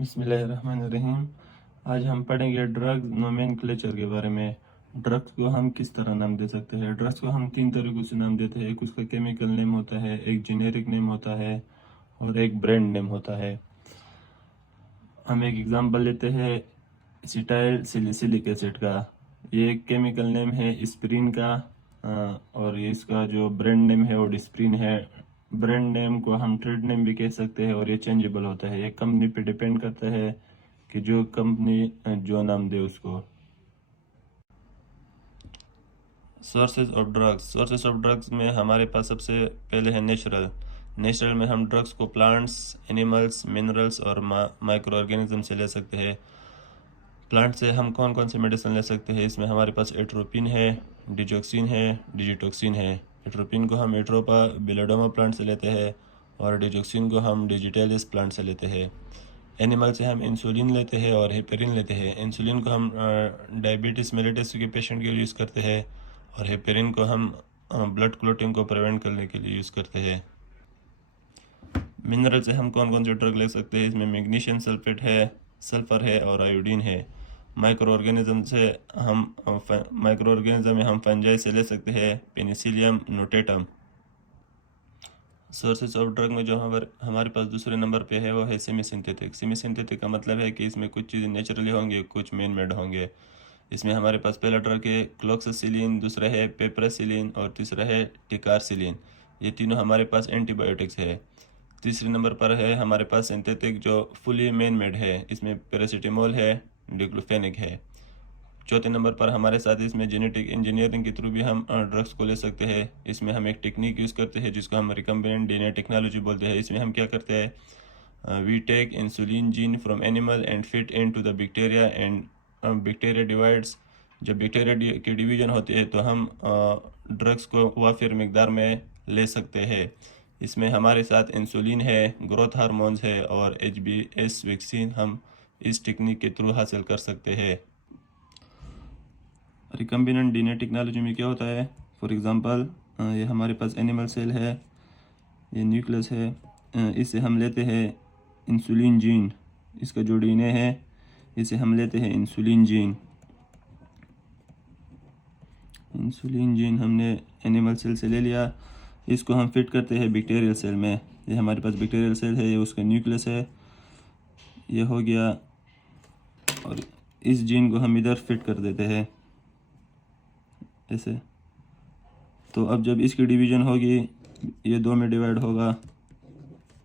बिस्मिल्लाहिर्रहमानिर्रहीम। आज हम पढ़ेंगे ड्रग नोमेनक्लेचर के बारे में। ड्रग्स को हम किस तरह नाम दे सकते हैं। ड्रग्स को हम तीन तरीकों से नाम देते हैं। एक उसका केमिकल नेम होता है, एक जेनेरिक नेम होता है और एक ब्रांड नेम होता है। हम एक एग्जांपल लेते हैं एसिटाइल सैलिसिलिक एसिड का। ये एक केमिकल नेम है एस्पिरिन का, और ये इसका जो ब्रांड नेम है वो डिस्प्रिन है। ब्रांड नेम को हम ट्रेड नेम भी कह सकते हैं और ये चेंजेबल होता है। ये कंपनी पे डिपेंड करता है कि जो कंपनी जो नाम दे उसको। सोर्सेज ऑफ ड्रग्स में हमारे पास सबसे पहले है नेचुरल में हम ड्रग्स को प्लांट्स, एनिमल्स, मिनरल्स और माइक्रो ऑर्गेनिज्म से ले सकते हैं। प्लांट से हम कौन कौन से मेडिसिन ले सकते हैं, इसमें हमारे पास एट्रोपिन है, डिजोक्सिन है, डिजिटोक्सिन है। एट्रोपिन को हम एट्रोपा बिलोडोमा प्लांट से लेते हैं और डिजोक्सिन को हम डिजिटेलिस प्लांट से लेते हैं। एनिमल से हम इंसुलिन लेते हैं और हेपेरिन लेते हैं। इंसुलिन को हम डायबिटीज़ मेलिटस के पेशेंट के लिए यूज़ करते हैं और हेपेरिन को हम ब्लड क्लोटिंग को प्रिवेंट करने के लिए यूज़ करते हैं। मिनरल से हम कौन कौन से ड्रग ले सकते हैं, इसमें मैग्नीशियम सल्फेट है, सल्फर है और आयोडीन है। माइक्रो ऑर्गेनिज्म में हम फंजाई से ले सकते हैं, Penicillium notatum. Sources of drug में जो हमारे पास दूसरे नंबर पे है वो है सेमी सिंथेटिक का मतलब है कि इसमें कुछ चीज़ें नेचुरली होंगे, कुछ मैन मेड होंगे। इसमें हमारे पास पहला ड्रग है क्लोक्सासिलिन, दूसरा है पेपरासिलिन और तीसरा है टिकारसिलिन। ये तीनों हमारे पास एंटीबायोटिक्स है। तीसरे नंबर पर है हमारे पास सिंथेटिक जो फुली मैन मेड है, इसमें पैरासीटामोल है, डिक्लोफेनिक है। चौथे नंबर पर हमारे साथ इसमें जेनेटिक इंजीनियरिंग के थ्रू भी हम ड्रग्स को ले सकते हैं। इसमें हम एक टेक्निक यूज़ करते हैं जिसको हम रिकम्बिनेंट डीएनए टेक्नोलॉजी बोलते हैं। इसमें हम क्या करते हैं, we take insulin gene from animal and fit into the bacteria and bacteria divides. जब बैक्टीरिया की डिवीजन होती है तो हम ड्रग्स को वाफिर मिकदार में ले सकते हैं। इसमें हमारे साथ इंसुलिन है, ग्रोथ हार्मोन्स है और HbS वैक्सीन हम इस टेक्निक के थ्रू हासिल कर सकते हैं। रिकम्बिनेंट डीएनए टेक्नोलॉजी में क्या होता है, फॉर एग्जांपल ये हमारे पास एनिमल सेल है, ये न्यूक्लियस है, इससे हम लेते हैं इंसुलिन जीन। इसका जो डीएनए है इसे हम लेते हैं इंसुलिन जीन हमने एनिमल सेल से ले लिया। इसको हम फिट करते हैं बैक्टीरियल सेल में। ये हमारे पास बैक्टीरियल सेल है, ये उसका न्यूक्लियस है, ये हो गया। और इस जीन को हम इधर फिट कर देते हैं ऐसे। तो अब जब इसकी डिवीज़न होगी, ये दो में डिवाइड होगा,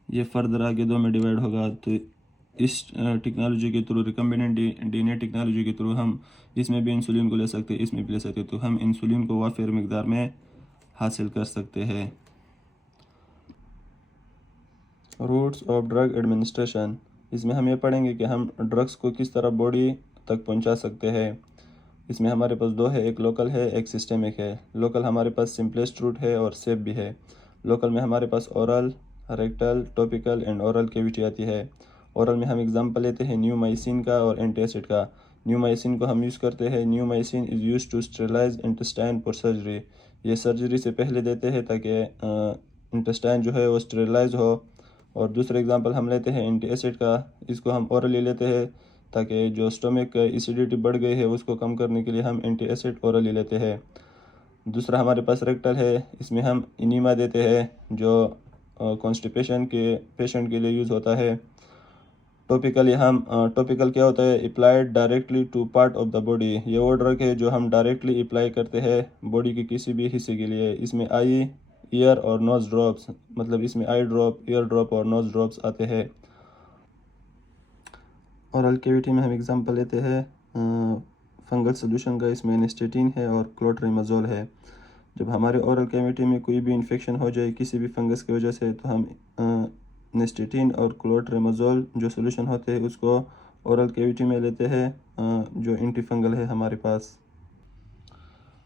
ये फर्दर आगे दो में डिवाइड होगा। तो इस टेक्नोलॉजी के थ्रू, रिकम्बिनेंट डीएनए टेक्नोलॉजी के थ्रू हम इसमें भी इंसुलिन को ले सकते हैं, इसमें भी ले सकते हैं। तो हम इंसुलिन को वाफिर मिकदार में हासिल कर सकते हैं। रूट्स ऑफ ड्रग एडमिनिस्ट्रेशन, इसमें हम ये पढ़ेंगे कि हम ड्रग्स को किस तरह बॉडी तक पहुंचा सकते हैं। इसमें हमारे पास दो है, एक लोकल है, एक सिस्टेमिक है। लोकल हमारे पास सिंपलेस्ट रूट है और सेफ भी है। लोकल में हमारे पास oral, rectal, topical and oral cavity आती है। ओरल में हम एग्जांपल लेते हैं न्यूमाइसिन का और एंटासिड का। न्यूमाइसिन को हम यूज़ करते हैं, neomycin is use to sterilise intestine for surgery. ये सर्जरी से पहले देते हैं ताकि इंटेस्टाइन जो है वो स्टेरिलाइज हो। और दूसरा एग्जांपल हम लेते हैं एंटासिड का। इसको हम ओरली लेते हैं ताकि जो स्टोमक एसिडिटी बढ़ गई है उसको कम करने के लिए हम एंटासिड ओरली लेते हैं। दूसरा हमारे पास रेक्टल है, इसमें हम इनीमा देते हैं जो कॉन्स्टिपेशन के पेशेंट के लिए यूज़ होता है। टॉपिकल क्या होता है, applied directly to part of the body. ये वो ड्रग है जो हम डायरेक्टली अप्लाई करते हैं बॉडी के किसी भी हिस्से के लिए। इसमें आई, ईयर और नोज ड्रॉप्स, मतलब इसमें आई ड्रॉप, ईयर ड्रॉप और नोज ड्रॉप्स आते हैं। ओरल कैविटी में हम एग्जांपल लेते हैं फंगल सोल्यूशन का। इसमें एनेस्टेटिन है और क्लोट्रिमazole है। जब हमारे ओरल कैविटी में कोई भी इन्फेक्शन हो जाए किसी भी फंगस की वजह से, तो हम एनेस्टेटिन और क्लोट्रिमazole जो सोल्यूशन होते हैं उसको ओरल कैविटी में लेते हैं, जो एंटी फंगल है हमारे पास।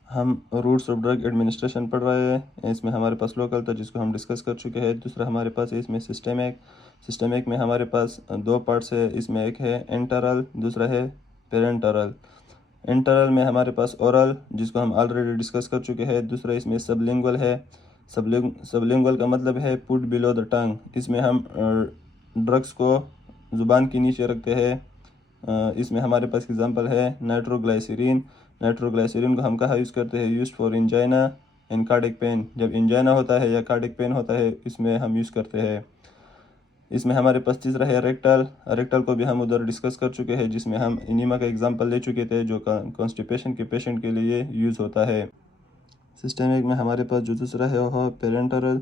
हम रूट्स ऑफ ड्रग एडमिनिस्ट्रेशन पढ़ रहे हैं। इसमें हमारे पास लोकल था जिसको हम डिस्कस कर चुके हैं। दूसरा हमारे पास है इसमें सिस्टेमिक में हमारे पास दो पार्ट्स है। इसमें एक है एंटरल, दूसरा है पेरेंटरल। एंटरल में हमारे पास ओरल जिसको हम ऑलरेडी डिस्कस कर चुके हैं। दूसरा इसमें सबलिंगुअल है। सबलिंगुअल का मतलब है पुट बिलो द टंग। इसमें हम ड्रग्स को ज़ुबान के नीचे रखते हैं। इसमें हमारे पास एग्जांपल है नाइट्रोग्लाइसरीन। नाइट्रोग्लाइसरीन को हम कहाँ यूज़ करते हैं? Use for angina and cardiac pain. जब इंजाइना होता है या कार्डिक पेन होता है इसमें हम यूज़ करते हैं। इसमें हमारे पास तीसरा है रेक्टल। रेक्टल को भी हम उधर डिस्कस कर चुके हैं, जिसमें हम इनीमा का एग्जांपल ले चुके थे, जो कॉन्स्टिपेशन के पेशेंट के लिए यूज़ होता है। सिस्टमिक में हमारे पास जो दूसरा है वो पेरेंटरल।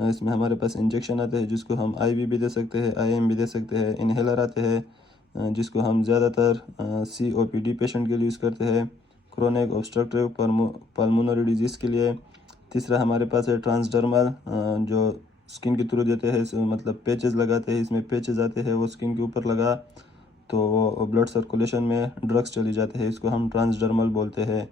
इसमें हमारे पास इंजेक्शन आते हैं जिसको हम आईवी भी दे सकते हैं, आईएम भी दे सकते हैं। इनहेलर आते हैं जिसको हम ज़्यादातर सीओपीडी पेशेंट के लिए यूज़ करते हैं, क्रोनिक ऑब्स्ट्रक्टिव पल्मोनरी डिजीज़ के लिए। तीसरा हमारे पास है ट्रांसडर्मल, जो स्किन के थ्रू देते हैं, मतलब पैचेस लगाते हैं। इसमें पैचेस आते हैं, वो स्किन के ऊपर लगा तो वो ब्लड सर्कुलेशन में ड्रग्स चली जाते हैं, इसको हम ट्रांसडर्मल बोलते हैं।